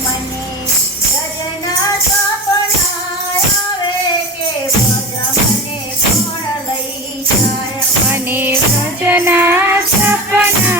મને રજના સપના આવે કે ભજ મને કોણ લઈ જાય મને વ્રજના સપના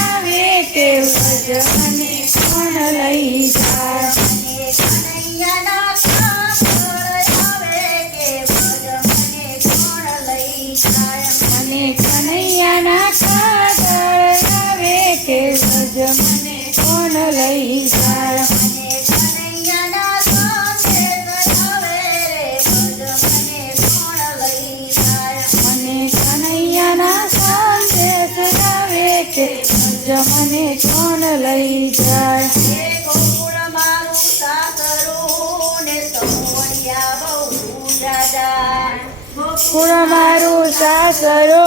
આવે કે વ્રજ મને કોણ લઈ જાય મને કનૈયાના કાગળ આવે કે ભજ મને કોણ લઈ જાય મને કનૈયાના કાગળ આવે કે વ્રજ મને કોણ લઈ જાય મને કનૈયાના સંદેશ આવે રે ભજ મને કોણ લઈ જાય મને કનૈયાના સંદેશ આવે કે વ્રજ મને કોણ લઈ જાય હે ગોકુળ મારું સાસરું ને સમોડિયા બહુ જાજા કુળ મારું સાસરો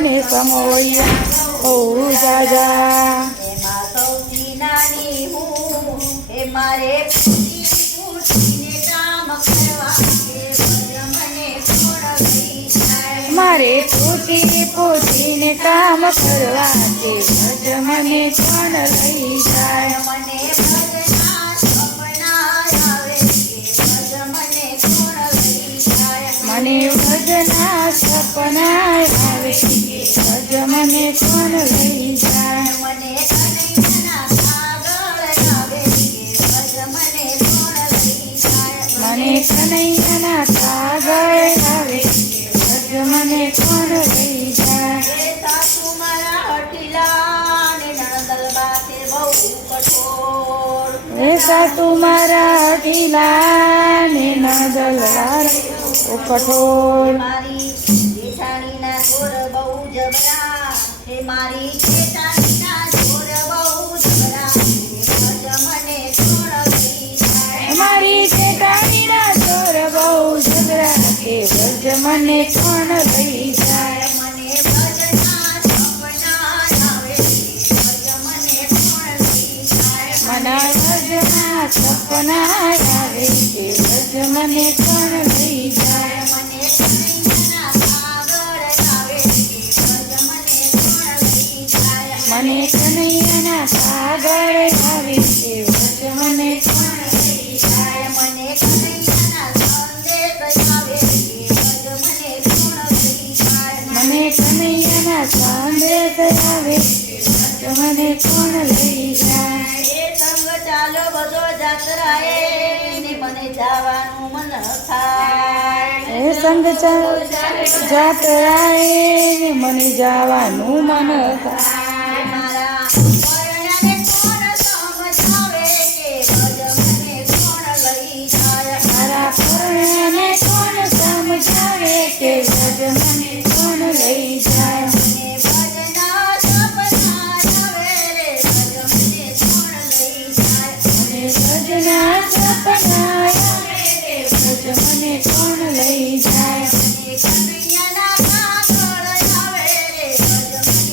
ને સમોયા બહુ જાજા એમાં સૌથી નાની હું એ મારે પૂછીને કામ કરવા કે ભજ મને કોણ લઈ જાય મારે પૂછીને કામ કરવા કે ભજ મને કોણ લઈ જાય મને ભજના સપના આવે કે ભજ મને કોણ લઈ જાય મને ભજના સપના આવે કે ભજ મને કોણ લઈ જાય મને કનૈયાના કાગળ આવે કે ભજ મને કોણ લઈ જાય મને કનૈયાના કાગળ આવે કે ભજ મને કોણ લઈ જાય એ સાસુ મારા હઠીલા ને નણંદલ બાસે બહુ કઠોર હે સાસુ મારા ઢીલા ને નદલવાર કઠોળ મારી જેઠાણીના જોર બહુ જબરા હે મારી જેઠાણીના જોર બહુ જબરા હે ભજ મને કોણ લઈ જાય મારી જેઠાણીના ચોર બહુ ઝઘરા કે ભજ મને કોણ લઈ જાય મને ભજના સપના આવે કે ભજ મને કોણ લઈ જાય મના ભજના સપના આવે કે ભજ મને કોણ લઈ જાય મને કનૈયાના કાગળ આવે કે ભજ મને કોણ લઈ જાય મને કનૈયાના કાગળ આવે કે ભજ મને કોણ લઈ જાય મને કનૈયાના સંદેશ આવે કે ભજ મને કોણ લઈ જાય મને કનૈયાના સંદેશ આવે કે ભજ મને કોણ લઈ જાય એ સંગ ચાલો બધો જાત્રાએ ને મને જવાનું મન થાય એ સંગ જાત્રાએ ને મને જવાનું મન થાય મારા પરણાને કોણ સમજાવે કે ભજ મને કોણ લઈ જાય મારા પરણાને કોણ સમજાવે કે ભજ મને કોણ લઈ જાય મને ભજના સપના આવે રે ભજ મને કોણ લઈ જાય મને ભજના સપના આવે કે ભજ મને કોણ લઈ જાય મને કનૈયાના કાગળ આવે રે ભજ મને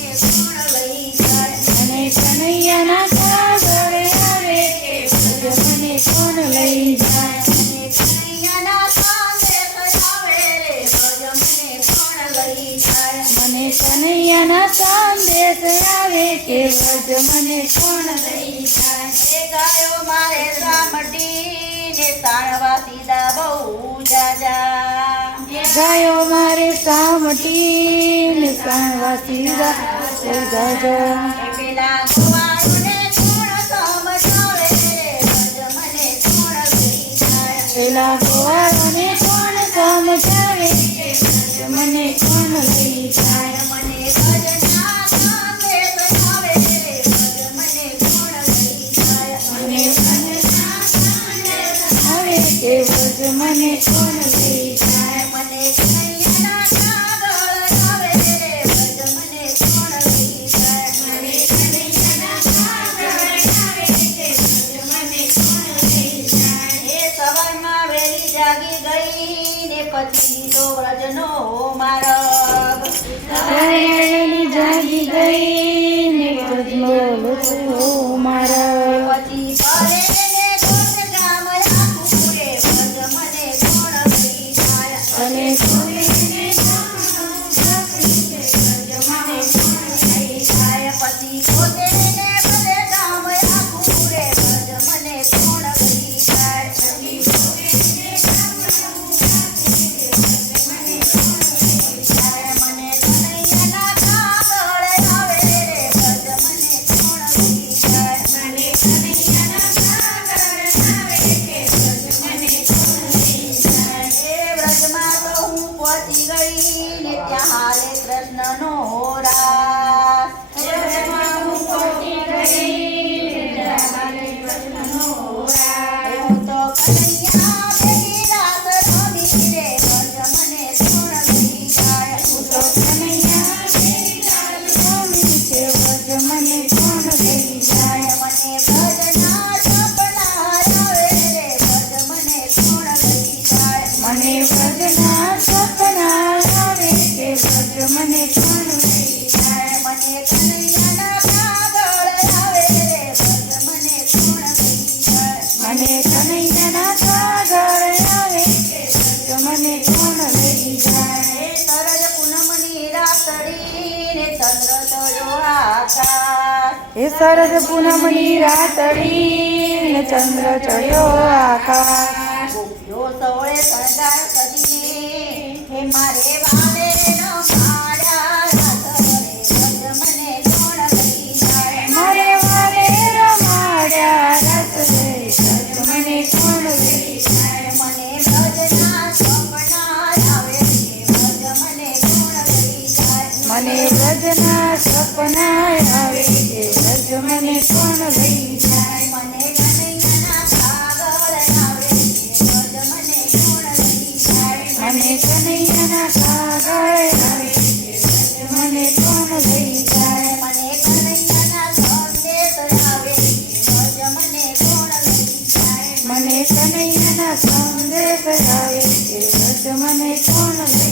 કોણ લઈ જાય મને કનૈયાના કાગળ આવે કે ભજ મને કોણ લઈ જાય મને કનૈયાના સંદેશ આવે રે ભજ મને કોણ લઈ જાય મને કનૈયાના સંદેશ આવે કે ભજ મને કોણ લઈ જાય એ ગાયો મારે સામટી ને તાણવા સીધા બહુ જાજા ગાયો મારે સામટી ને સાણવા સીધા બહુ જાજા એ પેલા ગોવાળોને કોણ સમજાવે રે ભજ મને કોણ લઈ જાય પેલા ગોવાળોને કોણ સમજાવે કે ભજ મને કોણ લઈ જાય મને ભજના સંદેશ આવે રે ભજ મને કોણ લઈ જાય મને ભજના સંદેશ આવે કે ભજ મને કોણ લઈ જાય મને કનૈયાના કાગળ આવે રે ભજ મને કોણ લઈ જાય મને કનૈયાના કાગળ આવે કે ભજ મને કોણ લઈ જાય એ સવારમાં વહેલી જાગી ગઈ ને પછી તો વ્રજનો માર્ગ સવારેલી જાગી ગઈ ને ભજનો લોકો મારા પછી પડે ને કોટ ગામ આખું રે ભજ મને કોણ લઈ જાય અને કોઈને જાય પછી પોતે ને બધે ગામ આખું રે ભજ મને હે શરદ પૂનમની રાતડી ને ચંદ્ર ચડ્યો આકાશ ગોપીઓ સૌળે શણગાર કરીને હે મારે વાલે રમાડ્યા રાત રે વ્રજ મને કોણ લઈ જાય મારે વાલે રમાડ્યા રસ રે વ્રજ મને કોણ લઈ જાય મને વ્રજના સપના આવે વ્રજ મને કોણ લઈ જાય મને વ્રજના સપના આવે કે વ્રજ મને કોણ લઈ જાય મને કનૈયાના કાગળ આવે વ્રજ મને કોણ લઈ જાય મને કનૈયાના કાગળ આવે કે વ્રજ મને કોણ લઈ જાય મને કનૈયાના સંદેશ આવે વ્રજ મને કોણ લઈ જાય મને કનૈયાના સંદેશ આવે કે વ્રજ મને કોણ લઈ